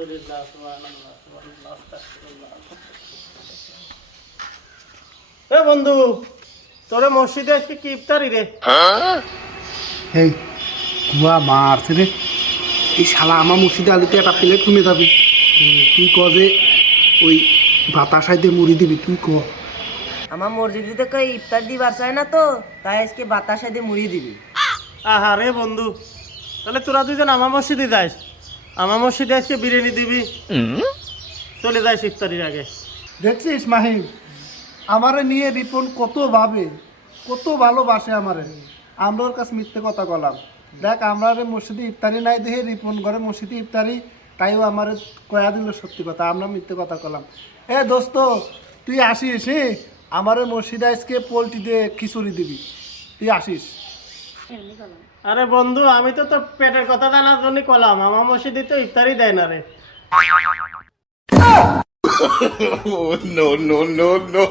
আলহামদুলিল্লাহ, সুবহানাল্লাহ, সুবহানাল্লাহ, আস্তাগফিরুল্লাহ। এ বন্ধু, তোরে মসজিদে আজকে কি ইফতারি রে? এই কুয়া মারছে রে। এই শালা আমার মসজিদে আলিতে একটা প্লেট কমে যাবি। তুই ক যে ওই বাতাসাই দিয়ে মুড়ি দিবি, তুই ক। আমার মসজিদে তো কেউ ইফতার দিবার চায় না, তো তাই আজকে বাতাসা দিয়ে মুড়িয়ে দিবি। আহা রে বন্ধু, তাহলে তোরা দুজন আমার মসজিদে যাস, আমার মসজিদে আজকে বিরিয়ানি দিবি, চলে যাস ইফতারির আগে। দেখছিস মাহিম, আমারে নিয়ে রিপন কত ভাবে, কত ভালোবাসে আমারে। আমরা ওর কাছে মিথ্যে কথা বললাম। দেখ আমরা মসজিদে ইফতারি নাই দেখে রিপন ঘরে মসজিদে ইফতারি, তাইও আমার কয়া দিল সত্যি কথা, আমরা মিথ্যে কথা কলাম। এ দোস্ত, তুই আসিস আমার মসজিদে আজকে পোলট্রি দিয়ে খিচুড়ি দিবি, তুই আসিস। আরে বন্ধু, আমি তো তোর পেটের কথা জানার জন্য কলাম, আমার মসজিদে তো ইফতারি দেয় না রে। No, no, no, no.